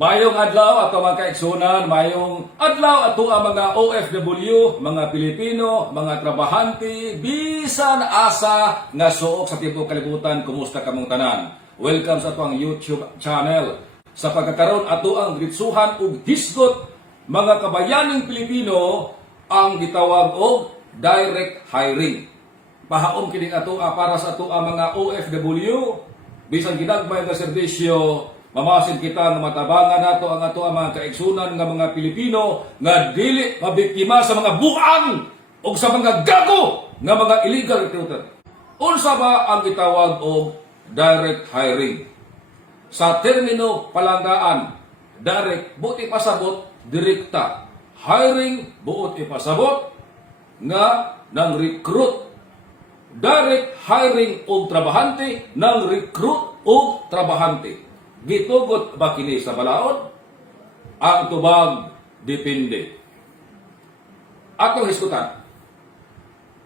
Mayong adlaw ato mga kaigsunan, mayong adlaw ato ang mga OFW, mga Pilipino, mga trabahante, bisan asa nga suok sa tibok kalibutan. Kumusta kamong tanan? Welcome sa atong YouTube channel. Sa pagkakaroon ato ang gritsuhan ug hisgot mga kabayaning Pilipino ang gitawag og direct hiring. Pahaom kini ato para sa ato ang mga OFW, bisan ginagmay nga serbisyo. Mamasin kita nga matabangan nato ang ato ang mga kaigsunan nga mga Pilipino nga dili mabiktima sa mga buang o sa mga gago nga mga illegal recruiter. Unsa ba ang gitawag og direct hiring? Sa termino palanggaan, direct buot ipasabot, direkta. Hiring buot ipasabot nga nang recruit. Direct hiring og trabahante nang recruit og trabahante. Gitugot ba kini sa balaod? Ang tubag, depende. Atong hisgutan,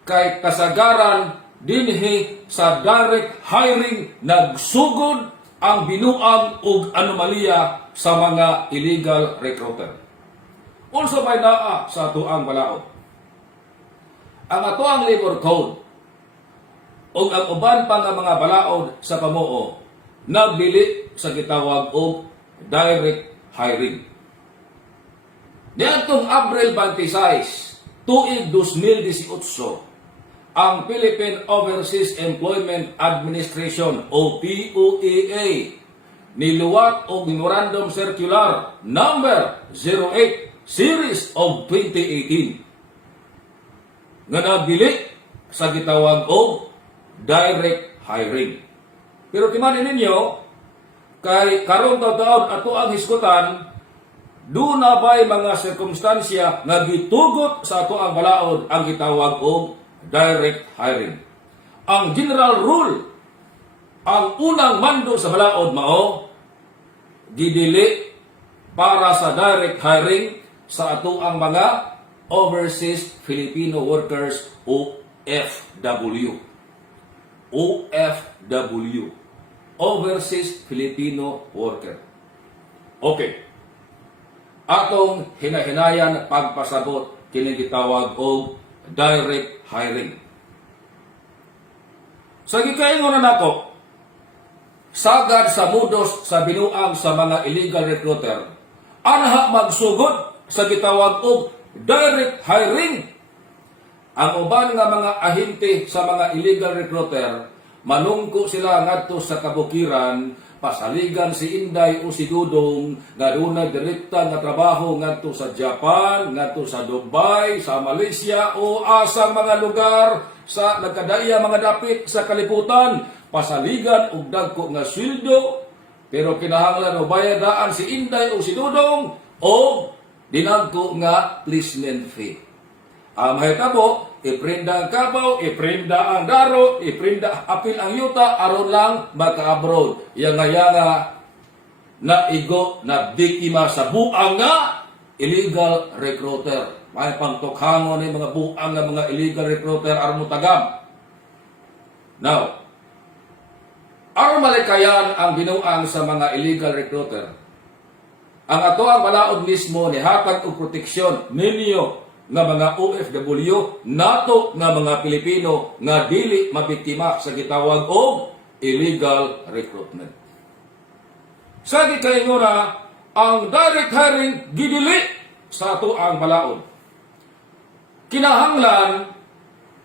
kay kasagaran dinhi sa direct hiring nagsugod ang binuang ug anomalya sa mga illegal recruiter. Unsa may naa sa atuang balaod? Ang atuang labor code ug ang uban pa nga mga balaod sa pamuo nagdili sa gitawag og direct hiring. Niadtong Abril 26, tuig 2018, ang Philippine Overseas Employment Administration o POEA niluwat og Memorandum Circular number 08 Series of 2018 nga nagdili sa gitawag og direct hiring. Pero timanin ninyo, kay karong taon ato ang hisgutan, do na ba'y mga sirkumstansya nga gitugot sa ato ang balaod ang gitawag og direct hiring. Ang general rule, ang unang mando sa balaod mao, gidili para sa direct hiring sa ato ang mga Overseas Filipino Workers OFW. OFW. Overseas Filipino Worker. Okay. Atong hinahinayan pagpasabot kini gitawag og direct hiring. Sa gikaingon na nato, sagad sa mudos sa binuang sa mga illegal recruiter, anha magsugod sa gitawag og direct hiring. Ang uban nga mga ahente sa mga illegal recruiter, manungko sila ngadto sa kabukiran, pasaligan si Inday o si Dudong nga dunay direkta nga trabaho ngadto sa Japan, ngadto sa Dubai, sa Malaysia o asang mga lugar sa nagkadaya mga dapit sa kalibutan, pasaligan og dagko nga sweldo, pero kinahanglan o bayadaan si Inday o si Dudong o dinagko nga placement fee. Ang mahitabo, iprinda ang kabaw, iprinda ang daro, iprinda apil ang yuta, aron lang maka-abroad. Yanga-yanga na igo na biktima sa buang nga illegal recruiter. May pangtokhangon ng mga buang nga mga illegal recruiter aron mo tagam. Now, aron malikayan ang binuang sa mga illegal recruiter, ang ato ang balaod mismo ni hatag og proteksyon ninyo nga mga OFW nato nga mga Pilipino nga dili mabiktima sa gitawag og illegal recruitment. Sa gikaingona, ang direct hiring gidili sa ato ang balaod. Kinahanglan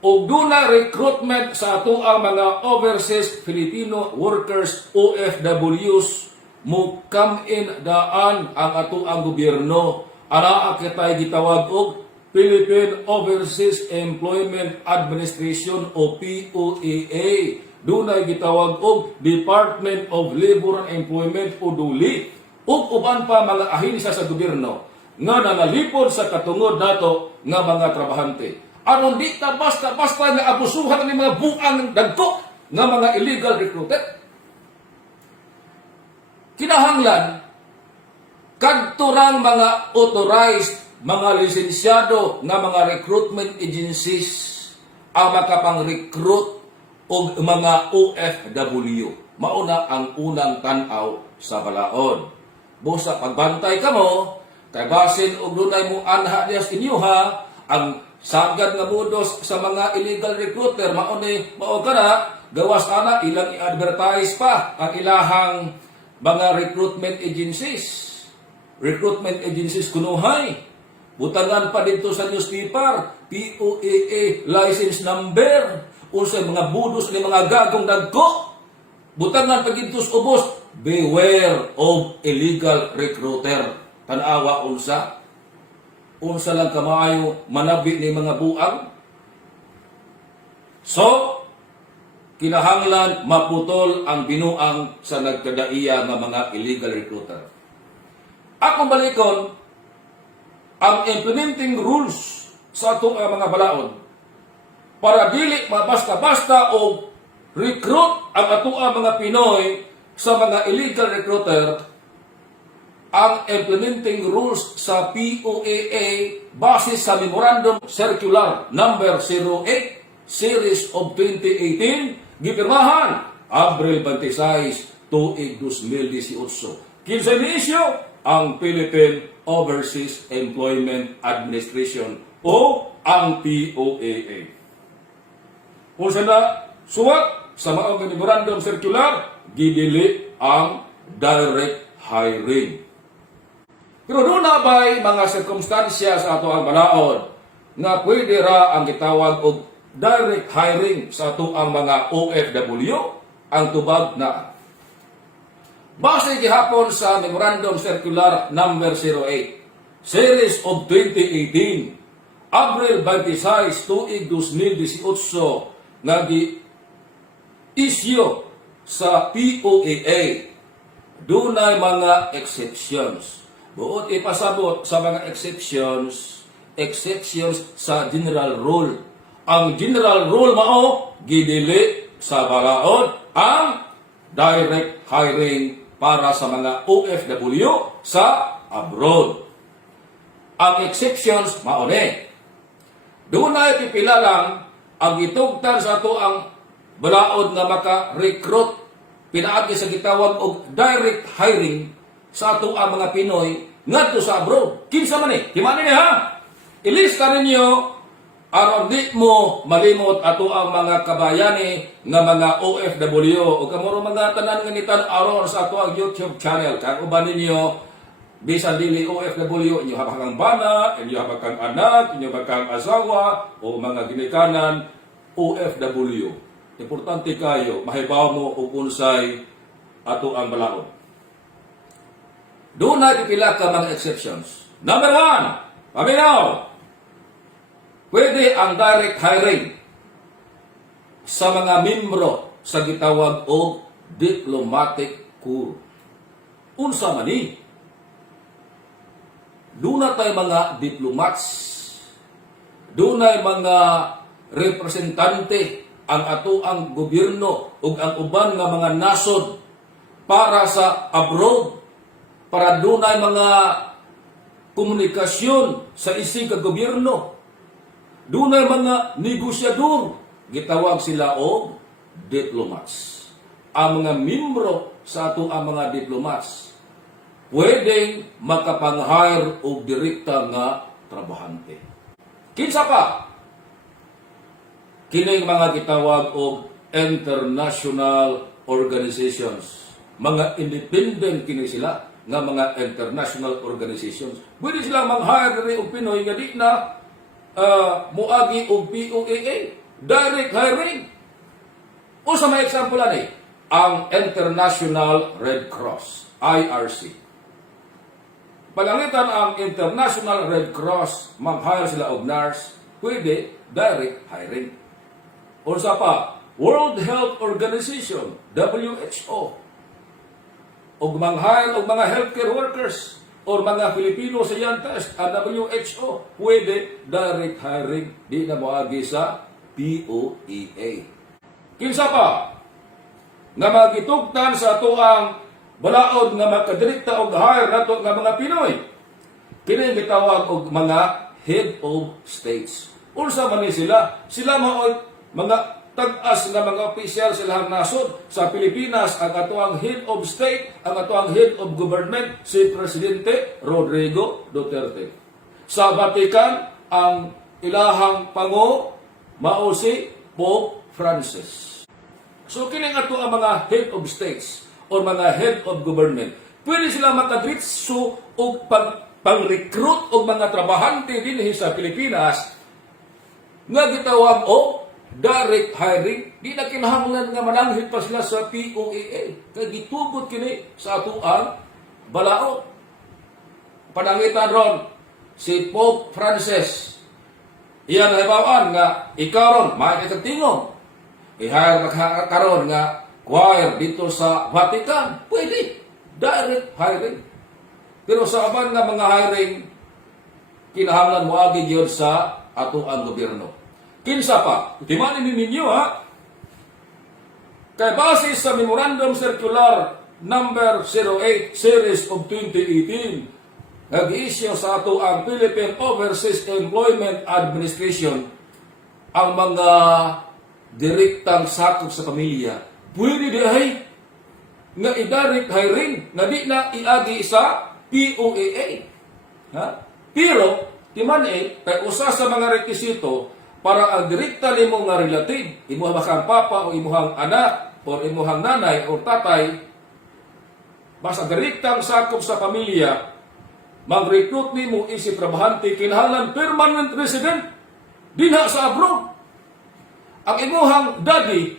og duna recruitment sa ato ang mga overseas Filipino workers OFWs mo come in daan ang ato ang gobyerno ana kitay gitawag og Philippine Overseas Employment Administration o POEA. Dunay gitawag og Department of Labor and Employment o DULI ug uban pa mga ahensya sa gobyerno nga nanalipod sa katungod nato nga mga trabahante. Aron di ta basta nga abusuhan ni mga buang dagko nga mga illegal recruiter. Kinahanglan kadturang mga authorized, mga lisensyado nga mga recruitment agencies ang makapang-recruit og mga OFW. Mauna ang unang tanaw sa balaod. Busa pagbantay ka mo, kay basin og dunay mo anha diya sa inyo ha, ang sagad nga modos sa mga illegal recruiter mao ka na gawas ana ilang i-advertise pa ang ilahang mga recruitment agencies. Recruitment agencies kunuhay. Butangan pa dito sa newspaper, POAA license number, unsay mga budos ni mga gagong dagko. Butangan pa dito sa ubos, beware of illegal recruiter. Tanawa unsa lang kamaayo manabi ni mga buang. So, kinahanglan maputol ang binuang sa nagkadaiya nga mga illegal recruiter. Akong balikon, ang implementing rules sa atong mga balaod para dili mabasta-basta o recruit ang atong mga Pinoy sa mga illegal recruiter. Ang implementing rules sa POAA base sa Memorandum Circular Number 08 Series of 2018 gipirmahan Abril 26, tuig 2018. Kinsa ni isyu ang Philippine Overseas Employment Administration o ang POAA. Kung sa na suwat sa mga Memorandum Circular, gidili ang direct hiring. Pero doon na ba'y mga sirkumstansya sa ato ang balaod nga pwede ra ang gitawag og direct hiring sa ato ang mga OFW ang tubag na base gihapon sa Memorandum Circular Number 08 Series of 2018 Abril 26 tuig 2018 nga gi-issue sa POAA dunay mga exceptions. Buot ipasabot sa mga exceptions sa general rule. Ang general rule mao gidili sa balaod ang direct hiring para sa mga OFW sa abroad. Ang exceptions mao ni dunay pipila lang ang gitugtan sa ato ang balaod nga maka-recruit pinaagi sa gitawag og direct hiring sa ato ang mga Pinoy ngadto sa abroad. Kinsa man ni? Kimani ni ha? Ilista ninyo aron di mo malimot ato ang mga kabayani nga mga OFW o kamuro mga tanan nga nitan aron sa ato ang YouTube channel. Kag uban ninyo bisan dili OFW, inyo habang bana, inyo habang anak, inyo habang asawa o mga ginikanan OFW. Importante kayo mahibaw mo og unsay ato ang balaod. Doon na pipila ka mga exceptions. Number 1, paminaw, pwede ang direct hiring sa mga membro sa gitawag o diplomatic corps. Unsa man ni? Doon na tayo mga diplomats, doon na mga representante ang ato ang gobyerno ug ang uban nga mga nasod para sa abroad, para dunay mga komunikasyon sa isig ka gobyerno. Dunay mga negosyador, gitawag sila og diplomats. Ang mga membro sa ato ang mga diplomats pwedeng makapang-hire og direkta nga trabahante. Kinsa pa? Kining mga gitawag og international organizations. Mga independent kini sila nga mga international organizations. Pwede silang mang-hire diri og Pinoy nga di na muagi og POAA, direct hiring. O sa may example ani, ang International Red Cross, IRC. Palangitan ang International Red Cross, mang-hire sila og nurse, pwede direct hiring. O sa pa, World Health Organization, WHO. Og mang-hire og mga healthcare workers or mga Filipino scientists ang WHO, pwede direct hiring, di na moagi sa POAA. Kinsa pa nga magitugtan sa ato ang balaod nga makadirekta og hire nato nga mga Pinoy, kini gitawag og mga head of states. Unsa man ni sila? Sila mao mga tag-as nga mga opisyal sa lahang nasod sa Pilipinas ang atuang head of state, ang atuang head of government si Presidente Rodrigo Duterte. Sa Vatican ang ilahang pango mao si Pope Francis. So kining ato ang mga head of states o mga head of government, pwede sila makadritso o pang-recruit o mga trabahante dinhi sa Pilipinas nga gitawag o direct hiring. Di na kinahanglan nga mananghid pa sila sa POAA. Kaya gitugod kini sa atuang balao. Panangitan ron si Pope Francis. Iyan halimbawan nga ikaw ron, makikita tingog. I-hire karon nga choir dito sa Vatican. Pwede. Direct hiring. Pero sa aban nga mga hiring, kinahanglan mo agi gyud sa ato ang gobyerno. Kinsa pa, timanin ninyo ha. Kay base sa Memorandum Circular number 08 series of 2018, nag-issue sa ato ang Philippine Overseas Employment Administration ang mga direktang sakop sa pamilya. Pwede dihay nga i-direct hiring nga di na iagi sa POAA. Ha? Pero, kay usa sa mga rekisito para ang direkta nimo nga relative, imuhang bakang papa o imuhang anak o imuhang nanay o tatay, basta direktang sakop sa pamilya, mag-recruit nimo isip trabahante, kinahanglan permanent resident dinha sa abroad. Ang imuhang daddy,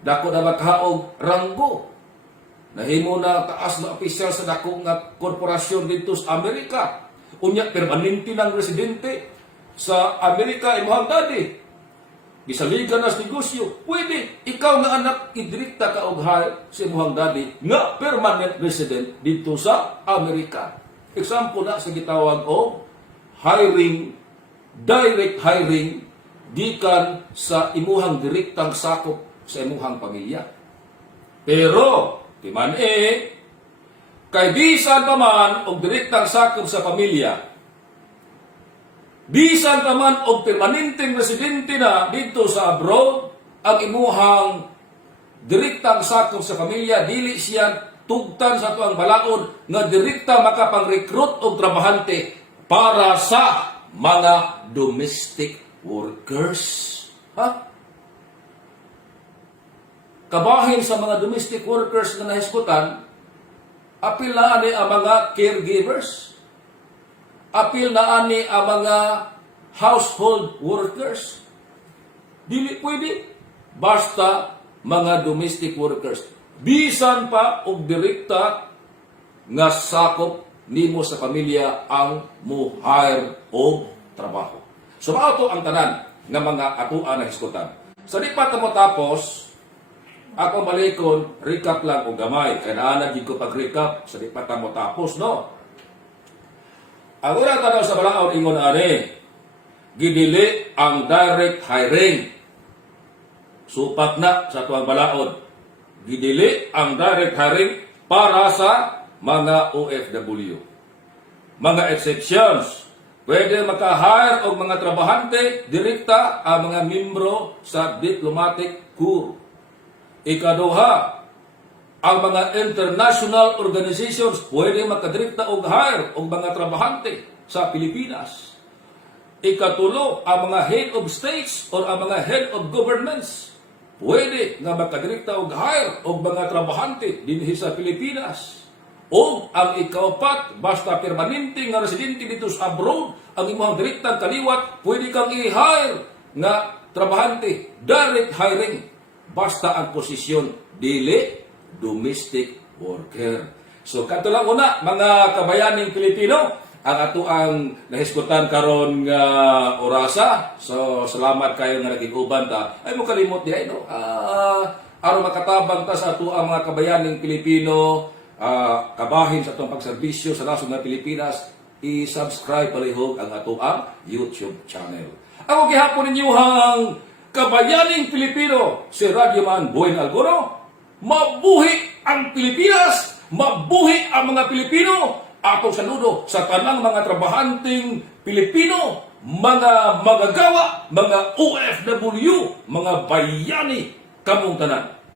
dako na makahaog ranggo. Nahimo na taas na opisyal sa dako nga korporasyon dito sa Amerika. Unya permanente ng residente sa Amerika imuhang daddy. Gisaligan na sa negosyo. Pwede ikaw nga anak idirekta ka og hire sa imuhang daddy nga permanent resident dito sa Amerika. Example na sa gitawag og hiring, direct hiring gikan sa imuhang direktang sakop sa imuhang pamilya. Pero timan kay bisan pa man og direktang sakop sa pamilya, bisan pa man og permanenteng residente na dito sa abroad, ang imuhang direktang sakop sa pamilya, dili siya tugtan sa tuang balaod nga direkta makapang-recruit og trabahante para sa mga domestic workers. Ha? Kabahin sa mga domestic workers na nahisgutan, apil na ani ang mga caregivers, apil na ani ang mga household workers. Dili pwede, basta mga domestic workers. Bisan pa og direkta nga sakop nimo sa pamilya ang mo-hire og trabaho. So maato ang tanan nga mga atuan na hisgutan. Sa di pa mo tapos, ako malikon, recap lang o gamay. Kaya naanagin ko pag-recap sa di pa mo tapos, no? Ang unang tanong sa balaod ingon ani, gidili ang direct hiring. Supat na sa tuwang balaod. Gidili ang direct hiring para sa mga OFW. Mga exceptions, pwede maka-hire og mga trabahante direkta ang mga membro sa diplomatic corps. Ikaduha, ang mga international organizations pwede makadirekta og hire og mga trabahante sa Pilipinas. Ikatulo, ang mga head of states or ang mga head of governments pwede nga makadirekta og hire og mga trabahante dinhi sa Pilipinas. O ang ikaupat, basta permanente nga residente dito sa abroad, ang imong direktang kaliwat, pwede kang i-hire nga trabahante, direct hiring. Basta ang posisyon, dili domestic worker. So, kato lang una, mga kabayaning Pilipino, ang ato ang nahisgutan karon nga orasa. So, salamat kayo nga naging-uban ta. Ay mo kalimot di ay, no? Aron makatabang ta sa ato ang mga kabayaning Pilipino, kabahin sa atong pagserbisyo sa nasod nga Pilipinas, i-subscribe palihog ang ato ang YouTube channel. Ako gihapon ninyo hang kabayaning Pilipino, si Radyoman Boy Alguno. Mabuhi ang Pilipinas! Mabuhi ang mga Pilipino! Atong saludo sa tanang mga trabahanting Pilipino, mga magagawa, mga OFW, mga bayani, kamong tanan.